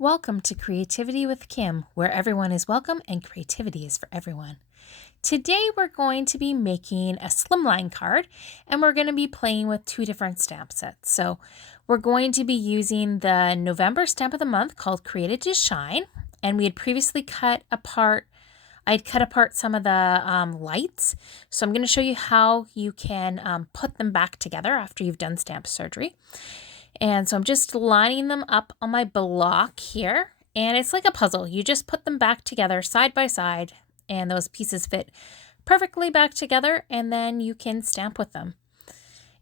Welcome to Creativity with Kim, where everyone is welcome and creativity is for everyone. Today we're going to be making a Slimline card and we're going to be playing with two different stamp sets. So we're going to be using the November stamp of the month called Created to Shine, and we had previously I'd cut apart some of the lights. So I'm going to show you how you can put them back together after you've done stamp surgery. And so I'm just lining them up on my block here, and it's like a puzzle. You just put them back together side by side, and those pieces fit perfectly back together, and then you can stamp with them.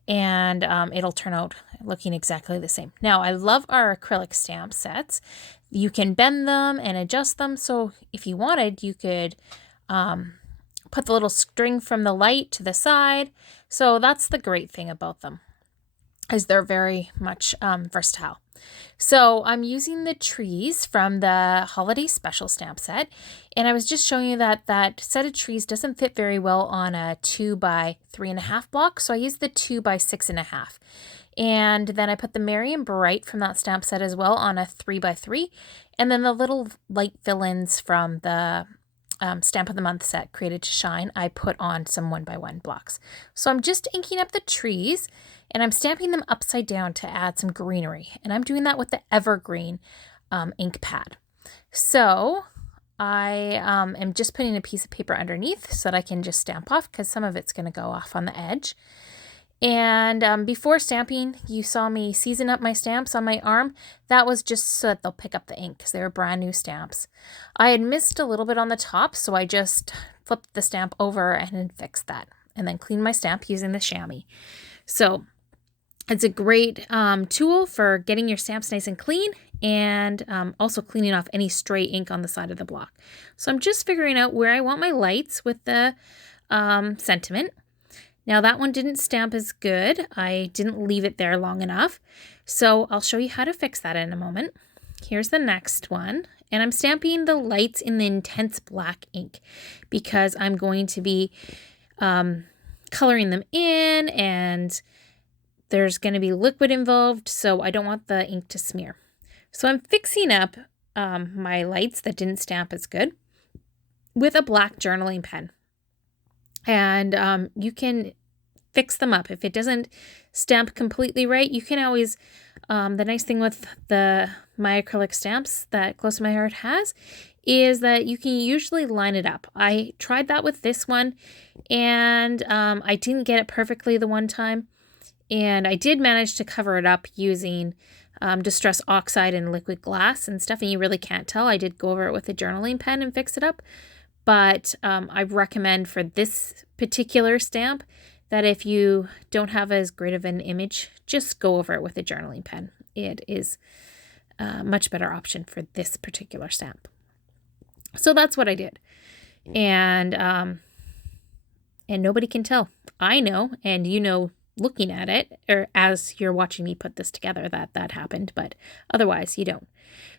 And it'll turn out looking exactly the same. Now, I love our acrylic stamp sets. You can bend them and adjust them, so if you wanted, you could put the little string from the light to the side. So that's the great thing about them, is they're very much versatile. So I'm using the trees from the Holiday Special stamp set, and I was just showing you that that set of trees doesn't fit very well on a 2 by 3.5 block, so I used the 2 by 6.5. And then I put the Merry and Bright from that stamp set as well on a 3 by 3, and then the little light fill-ins from the Stamp of the Month set, Created to Shine, I put on some 1 by 1 blocks. So I'm just inking up the trees, and I'm stamping them upside down to add some greenery. And I'm doing that with the Evergreen ink pad. So I am just putting a piece of paper underneath so that I can just stamp off, because some of it's going to go off on the edge. And before stamping, you saw me season up my stamps on my arm. That was just so that they'll pick up the ink, because they were brand new stamps. I had missed a little bit on the top, so I just flipped the stamp over and fixed that, and then cleaned my stamp using the chamois. So it's a great tool for getting your stamps nice and clean, and also cleaning off any stray ink on the side of the block. So I'm just figuring out where I want my lights with the sentiment. Now that one didn't stamp as good. I didn't leave it there long enough. So I'll show you how to fix that in a moment. Here's the next one. And I'm stamping the lights in the intense black ink, because I'm going to be coloring them in, and there's going to be liquid involved, so I don't want the ink to smear. So I'm fixing up my lights that didn't stamp as good with a black journaling pen. And you can fix them up. If it doesn't stamp completely right, you can always, the nice thing with my acrylic stamps that Close to My Heart has is that you can usually line it up. I tried that with this one, and I didn't get it perfectly the one time. And I did manage to cover it up using Distress Oxide and liquid glass and stuff, and you really can't tell. I did go over it with a journaling pen and fix it up. But I recommend for this particular stamp that if you don't have as great of an image, just go over it with a journaling pen. It is a much better option for this particular stamp. So that's what I did. And nobody can tell. I know, and you know, looking at it, or as you're watching me put this together, that happened, but otherwise you don't.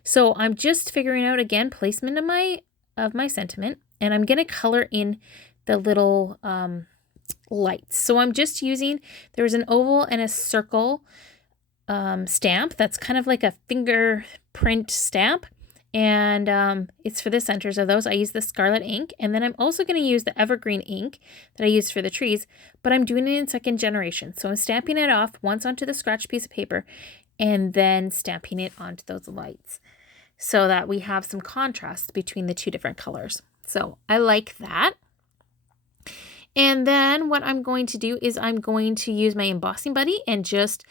So I'm just figuring out, again, placement of my sentiment, and I'm going to color in the little lights. So I'm just using, there was an oval and a circle stamp that's kind of like a fingerprint stamp, and it's for the centers of those. I use the Scarlet ink, and then I'm also going to use the Evergreen ink that I used for the trees, but I'm doing it in second generation. So I'm stamping it off once onto the scratch piece of paper, and then stamping it onto those lights, so that we have some contrast between the two different colors. So I like that. And then what I'm going to do is I'm going to use my embossing buddy and just,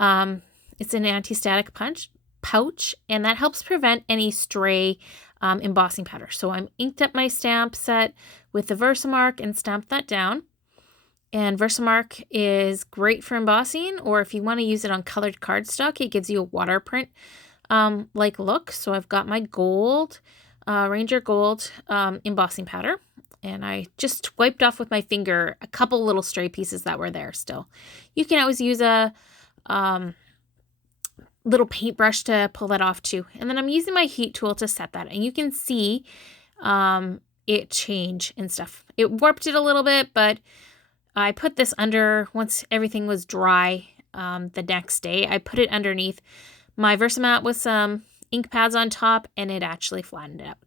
it's an anti-static pouch, and that helps prevent any stray embossing powder. So I'm inked up my stamp set with the Versamark and stamped that down. And Versamark is great for embossing, or if you want to use it on colored cardstock, it gives you a water print like look. So I've got my gold, Ranger Gold embossing powder, and I just wiped off with my finger a couple little stray pieces that were there still. You can always use a little paintbrush to pull that off too. And then I'm using my heat tool to set that, and you can see it change and stuff. It warped it a little bit, but I put this under once everything was dry the next day. I put it underneath my Versamat with some ink pads on top, and it actually flattened it out.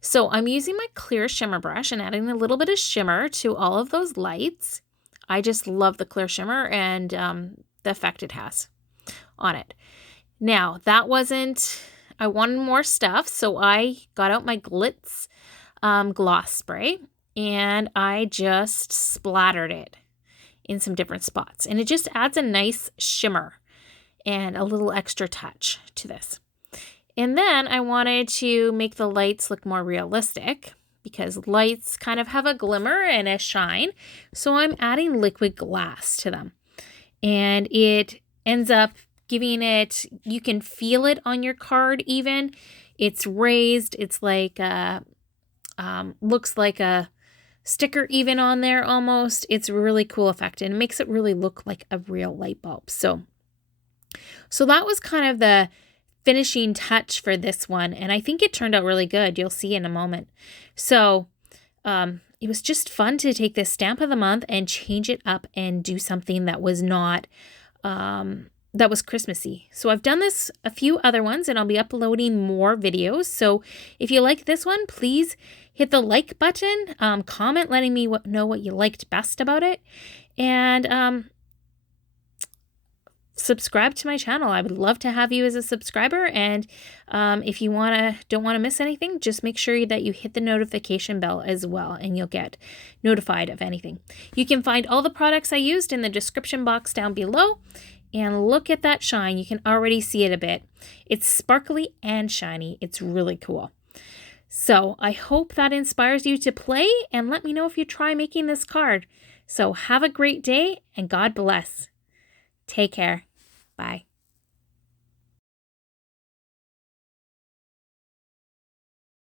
So I'm using my clear shimmer brush and adding a little bit of shimmer to all of those lights. I just love the clear shimmer and the effect it has on it. Now, that wasn't, I wanted more stuff, so I got out my Gilt Gloss spray and I just splattered it in some different spots. And it just adds a nice shimmer and a little extra touch to this. And then I wanted to make the lights look more realistic because lights kind of have a glimmer and a shine. So I'm adding liquid glass to them. And it ends up giving it, you can feel it on your card even. It's raised. It's like, looks like a sticker even on there almost. It's a really cool effect and it makes it really look like a real light bulb. So that was kind of the finishing touch for this one. And I think it turned out really good. You'll see in a moment. So it was just fun to take this stamp of the month and change it up and do something that was not, that was Christmassy. So I've done this a few other ones and I'll be uploading more videos. So if you like this one, please hit the like button, comment letting me know what you liked best about it. And subscribe to my channel. I would love to have you as a subscriber. And if you don't want to miss anything, just make sure that you hit the notification bell as well, and you'll get notified of anything. You can find all the products I used in the description box down below. And look at that shine. You can already see it a bit. It's sparkly and shiny. It's really cool. So I hope that inspires you to play, and let me know if you try making this card. So have a great day and God bless. Take care. Bye.